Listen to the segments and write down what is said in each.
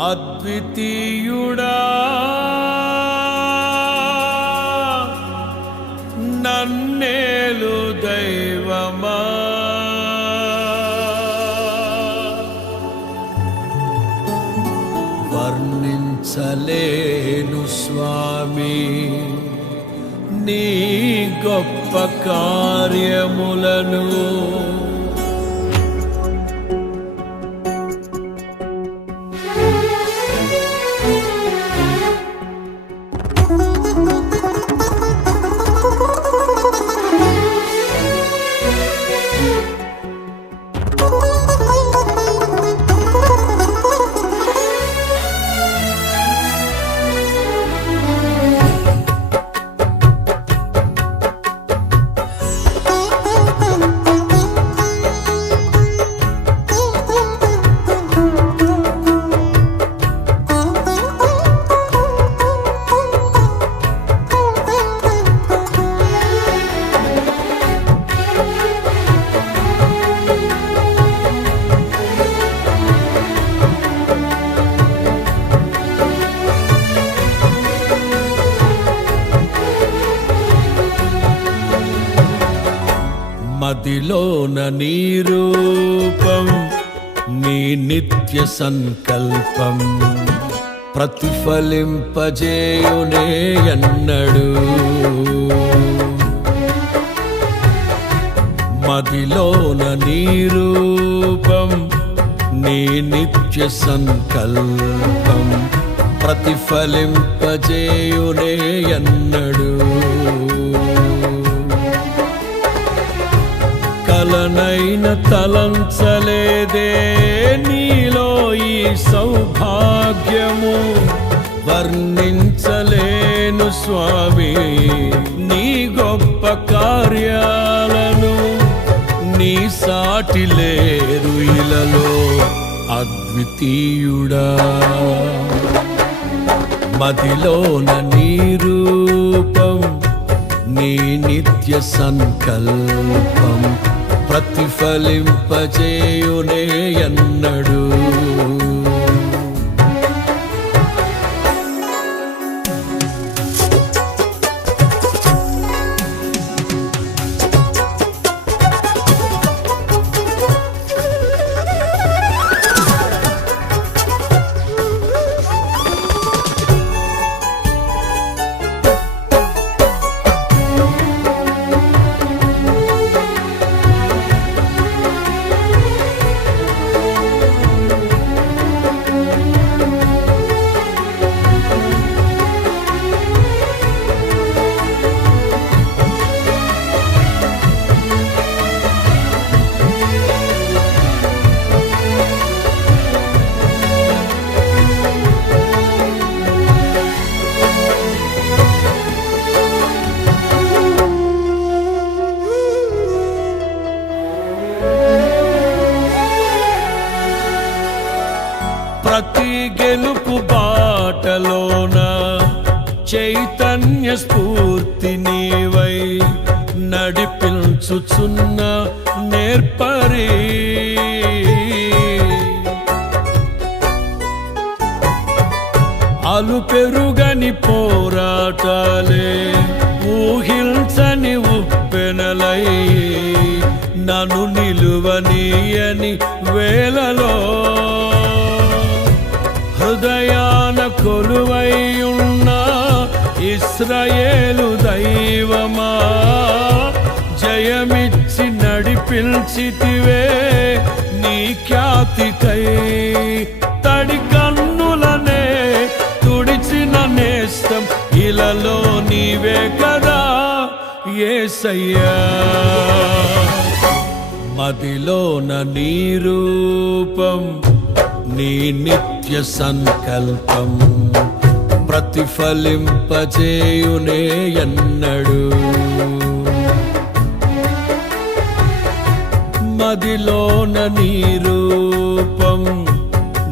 అద్వితీయుడా నన్నేలు దైవమా. వర్ణించలేను స్వామి నీ గొప్ప కార్యములను మదిలోన నీ రూపం నీ నిత్య సంకల్పం. ప్రతిఫలింపజేయునే ఎన్నడు. మదిలోన నీ రూపం నీ నిత్య సంకల్పం. ప్రతిఫలింపజేయునే ఎన్నడు. కలనైన తలంచలేదే నీలో ఈ సౌభాగ్యము. వర్ణించలేను స్వామి నీ గొప్ప కార్యాలను. నీ సాటి లేరు ఇలలో అద్వితీయుడా. మదిలోన నీ రూపం నీ నిత్య సంకల్పం. ప్రతిఫలింపజేయునే ఎన్నడు. చైతన్య స్ఫూర్తి నీవై నడిపించుచున్న నేర్పరి. అలు పెరుగని పోరాటాలే ఊహించని ఉప్పెనలై నన్ను నిలువనీయని వేలలో హృదయాన కొలువై ఉన్నా ఇస్రాయేలు దైవమా జయమిచ్చి నడిపించితివే నీ ఖ్యాతికై. తడి కన్నులనే తుడిచిన నేస్తం ఇలలో నీవే కదా ఏసయ్యా. మదిలోన నీ రూపం నీ నిత్య సంకల్పం. ప్రతిఫలింపజేయునే ఎన్నడు. మదిలోన నీ రూపం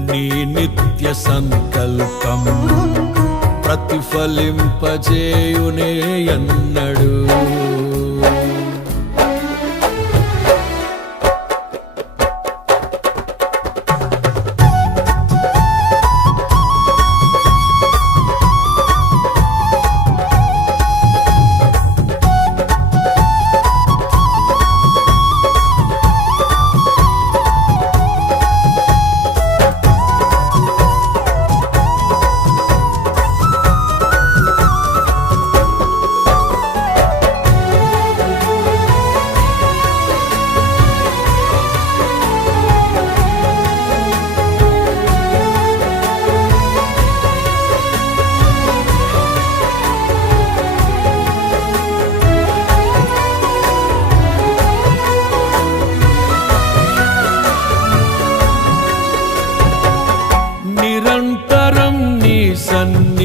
నీ నిత్య సంకల్పం ప్రతిఫలింపజేయునే ఎన్నడు.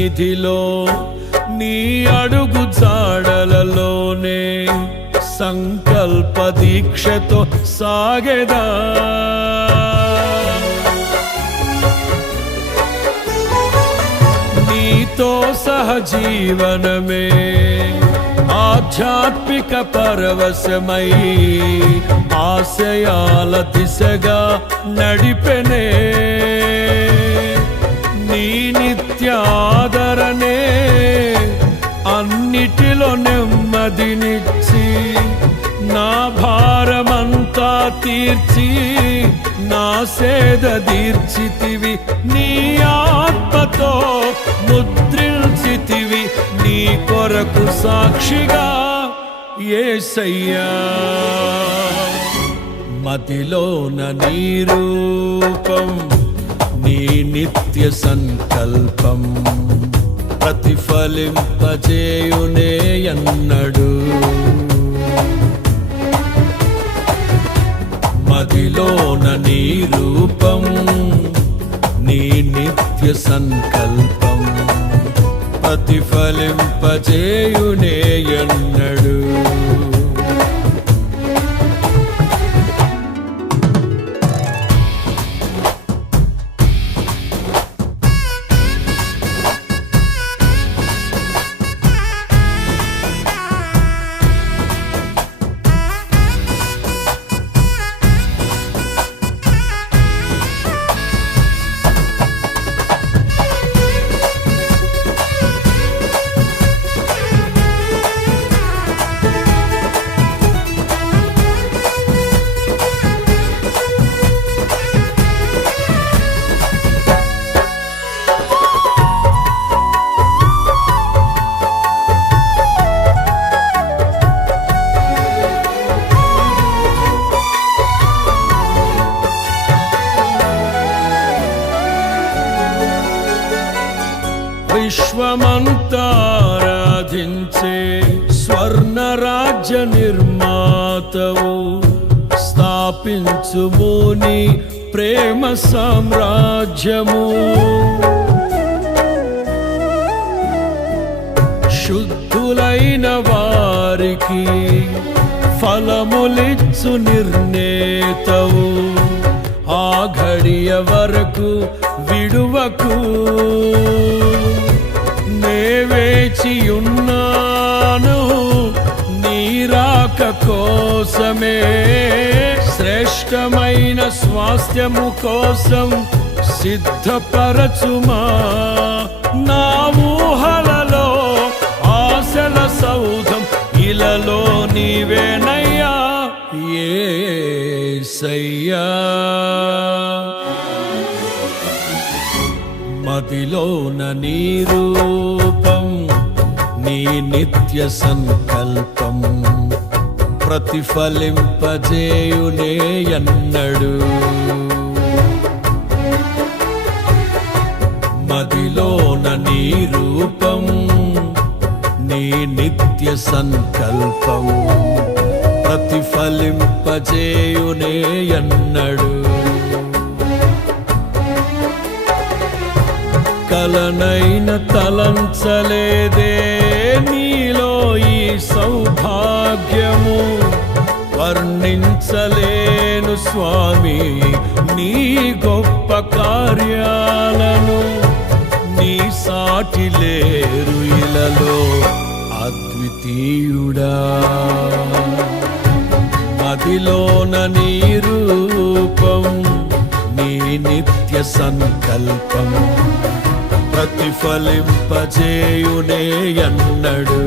సన్నిధిలో నీ అడుగు జాడలలోనే సంకల్ప దీక్షతో సాగెదా. నీతో సహజీవనమే ఆధ్యాత్మిక పరవశమై ఆశయాల దిశగా నడిపెనే. నిత్యాదరణే అన్నిటిలో నెమ్మదినిచ్చి నా భారమంతా తీర్చి నా సేద తీర్చితివి నీ ఆత్మతో ముద్రించితివి. నీ కొరకు సాక్షిగా ఏసయ్యా. మదిలోన నీ రూపం నిత్య సంకల్పం ప్రతిఫలింపజేయునే అన్నడు మదిలోన నీ రూపం నీ నిత్య సంకల్పం ప్రతిఫలింపజేయునే అన్నడు విశ్వమంతారాధించే స్వర్ణ రాజ్య నిర్మాతవు స్థాపించుముని ప్రేమ సామ్రాజ్యము. శుద్ధులైన వారికి ఫలములిచ్చు నిర్ణేతవు. ఆ ఘడియ వరకు విడువకు. వేచియున్నాను నీరాక కోసమే. శ్రేష్టమైన స్వాస్థ్యము కోసం సిద్ధపరచుమా. నా ఊహలలో ఆశల సౌధం ఇలలో నీవేనయ్యా సయ్యా మదిలోన నీ రూపం నీ నిత్య సంకల్పం. ప్రతిఫలింపజేయునే ఎన్నడు. మదిలోన నీ రూపం నీ నిత్య సంకల్పం. ప్రతిఫలింపజేయునే ఎన్నడు. తలనైన తలంచలేదే నీలో ఈ సౌభాగ్యము. వర్ణించలేను స్వామి నీ గొప్ప కార్యాలను. నీ సాటి లేరు ఇలలో అద్వితీయుడా. నదిలోన నీ రూపం నీ నిత్య సంకల్పం. ప్రతిఫలింపజేయునే అన్నడు